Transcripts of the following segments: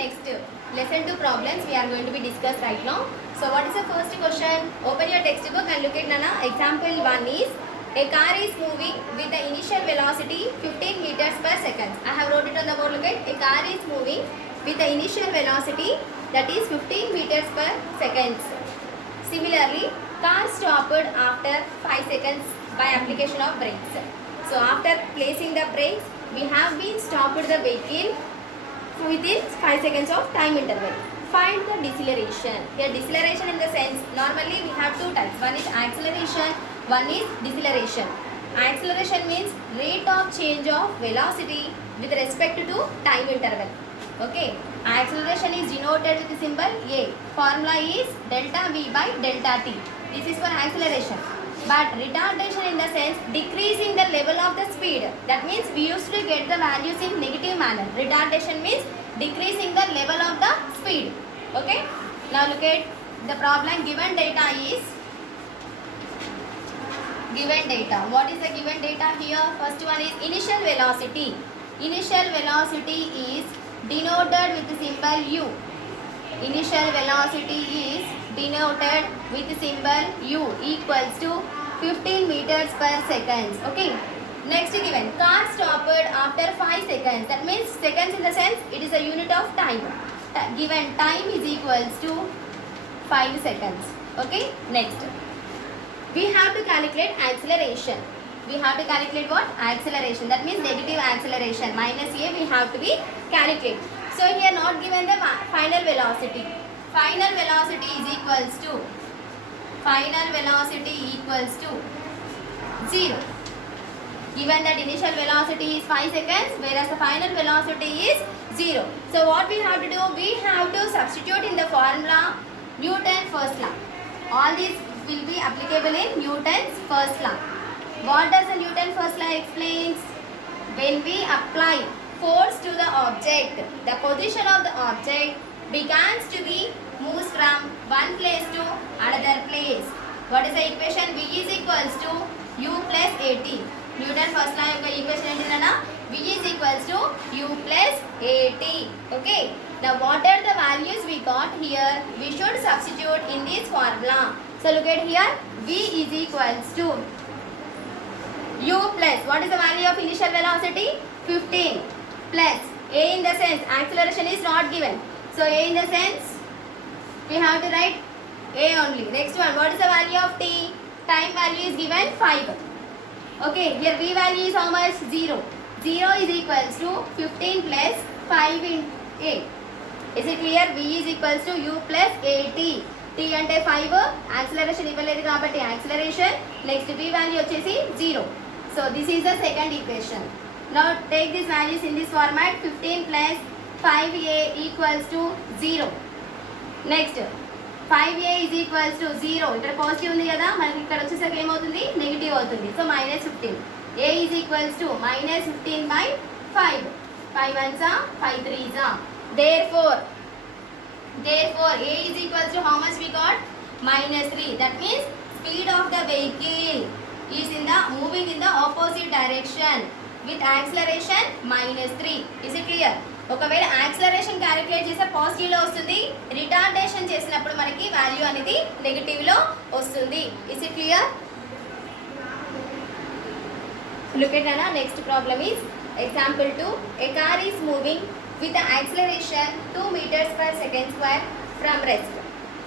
next lesson 2 problems we are going to be discussed right now. So what is the first question? Open your textbook and look at Nana. Example 1 is a car is moving with the initial velocity 15 meters per second. I have wrote it on the board. Look at, a car is moving with the initial velocity that is 15 meters per second. Similarly, car stopped after 5 seconds by application of brakes. So after placing the brakes, we have been stopped the vehicle within 5 seconds of time interval. Find the deceleration. Here deceleration in the sense, normally we have two types. One is acceleration, one is deceleration. Acceleration means rate of change of velocity with respect to time interval. Okay. Acceleration is denoted with the symbol A. Formula is delta V by delta T. This is for acceleration. But retardation in the sense decreasing the level of the speed. That means we used to get the values in negative manner. Retardation means decreasing the level of the speed. Okay. Now look at the problem. Given data is given data. What is the given data here? First one is initial velocity. Initial velocity is denoted with the symbol U. Initial velocity is denoted with the symbol U equals to 15 meters per second. Okay. Next given, car stopped after 5 seconds. That means seconds in the sense it is a unit of time. Given time is equals to 5 seconds. Okay. Next, we have to calculate acceleration. We have to calculate what? Acceleration. That means negative acceleration. Minus A we have to be calculate. So here not given the final velocity. Final velocity is equals to 0. Given that initial velocity is 5 seconds, whereas the final velocity is 0. So what we have to do? We have to substitute in the formula Newton's first law. All these will be applicable in Newton's first law. What does the Newton's first law explains? When we apply force to the object, the position of the object begins to be moves from one place to another place. What is the equation? V is equals to U plus AT. Newton's first law equation ఏంటిదన్నా? V is equals to U plus AT. Okay. Now what are the values we got here? We should substitute in this formula. So look at here. V is equals to U plus, what is the value of initial velocity? 15 plus A in the sense acceleration is not given. So A in the sense we have to write A only. Next one, what is the value of T? Time value is given 5. Okay, here V value is how much? 0. 0 is equals to 15 plus 5 in A. Is it clear? V is equals to U plus AT. T అంటే 5, acceleration ఇవ్వలేదు కాబట్టి acceleration. Next V value వచ్చేసి 0. So this is the second equation. Now take these values in this format. 15 plus 5A equals to 0. Next 5A is equals to 0. ఇక్కడ positive ఉంది కదా, మనకి ఇక్కడ వచ్చేసరికి ఏమవుతుంది? నెగిటివ్ అవుతుంది. So minus 15. A is equals to minus 15 by 5. 5 ones are 5 threes are. Therefore A is equals to how much we got? Minus 3. That means speed of the vehicle is moving in the opposite direction with acceleration minus 3. Is it clear? ఒకవేళ acceleration calculate చేస్తే positive లో వస్తుంది, retardation చేసినప్పుడు మనకి value అనేది negative లో వస్తుంది. Is it clear? Look at Nana. Next problem is example 2. A car is moving with the acceleration 2 meters per second square from rest.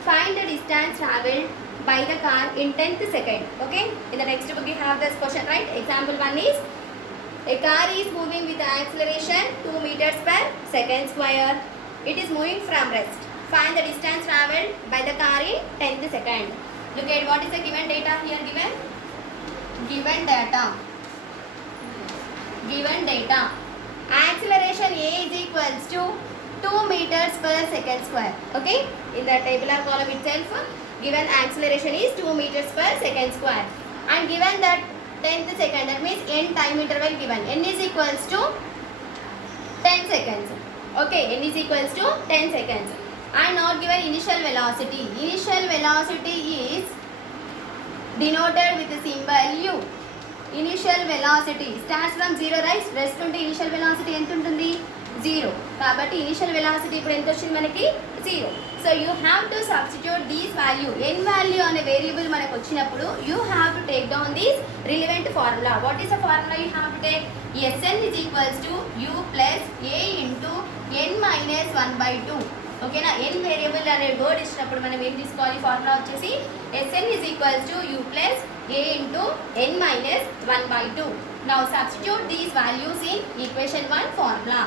Find the distance traveled by the car in 10th second. Okay. In the next book you have this question, right? Example 1 is a car is moving with the acceleration 2 meters per second square. It is moving from rest. Find the distance traveled by the car in 10th second. Look at what is the given data here given. Given data. Acceleration A is equals to 2 meters per second square. Okay. In the tabular column itself, given acceleration is 2 meters per second square. And given that 10th second, that means n time interval given. N is equals to 10 seconds. Okay. N is equals to 10 seconds. And not given initial velocity. Initial velocity is denoted with the symbol U. Initial velocity starts from 0, right? Rest unte initial velocity ఎంత ఉంటుంది? 0. కాబట్టి initial velocity ఇప్పుడు ఎంత వచ్చింది మనకి 0. So you have to substitute these value n value అనే variable మనకు వచ్చినప్పుడు you have to take down these relevant formula. What is the formula you have to take? Sn is equals to u plus a into n minus 1/2. ఓకేనా? n variable అనే word ఇచ్చినప్పుడు మనం ఏం తీసుకోవాలి? Formula వచ్చేసి Sn is equals to u plus a into n minus 1/2. Now substitute these values in equation 1 formula.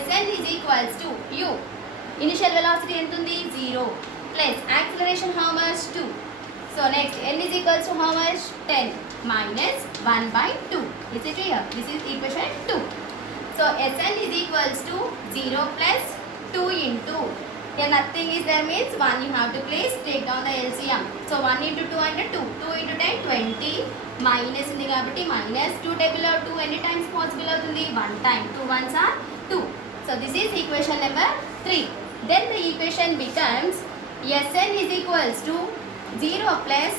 Sn is equals to u. Initial velocity ఎంత ఉంది? 0. Plus acceleration how much? 2. So next n is equals to how much? 10 minus 1/2. Is it clear? This is equation 2. So Sn is equals to 0 plus 2 into. Here nothing is there means 1 you have to place. Take down the LCM. So 1 into 2 and 2. 2 into 10 20. Minus ఉంది కాబట్టి minus 2 table of 2 any times possible అవుతుంది? 1 time. 2 ones are 2. So this is equation number 3. Then the equation becomes Sn is equals to 0 plus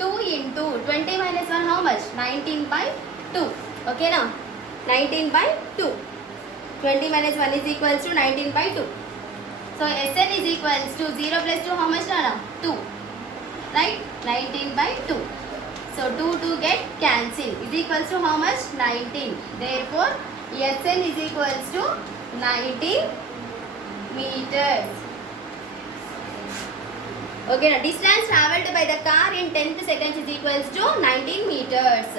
2 into 20 minus 1 how much? 19/2. Okay now? 19/2. 20 minus 1 is equals to 19/2. So Sn is equals to 0 plus 2 how much Nana? 2. Right? 19/2. So 2 get cancelled. Is equals to how much? 19. Therefore Sn is equals to 90 meters. Okay, now distance travelled by the car in 10 seconds is equals to 19 meters.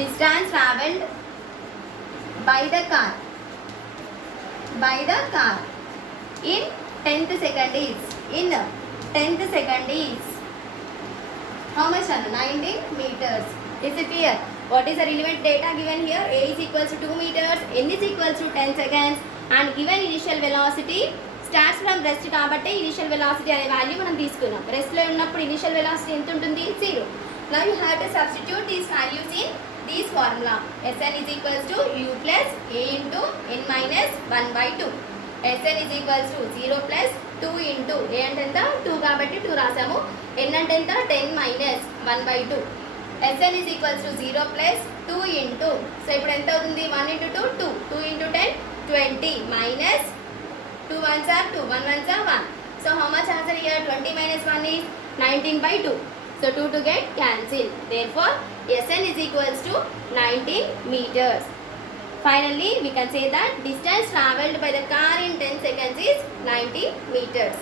Distance travelled by the car in 10th second is how much? 19 meters. Is it clear? What is the relevant data given here? A is equals to 2 meters, n is equals to 10 seconds and given initial velocity starts from rest కాబట్టి initial velocity అనే value మనం తీసుకున్నాం. రెస్ట్లో ఉన్నప్పుడు initial velocity ఎంత ఉంటుంది? 0. Now you have to substitute these values in this formula. Sn is equals to u plus a into n minus 1/2. Sn is equals to 0 plus 2 into a అంటే ఎంత? 2 కాబట్టి 2 రాసాము. n అంటే ఎంత? 10 minus 1/2. Sn is equals to 0 plus 2 into, so ఇప్పుడు ఎంత అవుతుంది? 1 into 2 2. 2 into 10 20 minus 2 ones are 2, 1 ones are 1. So how much answer here? 20 minus 1 is 19/2. So 2 to get cancelled. Therefore Sn is equals to 19 meters. Finally we can say that distance travelled by the car in 10 seconds is 90 meters.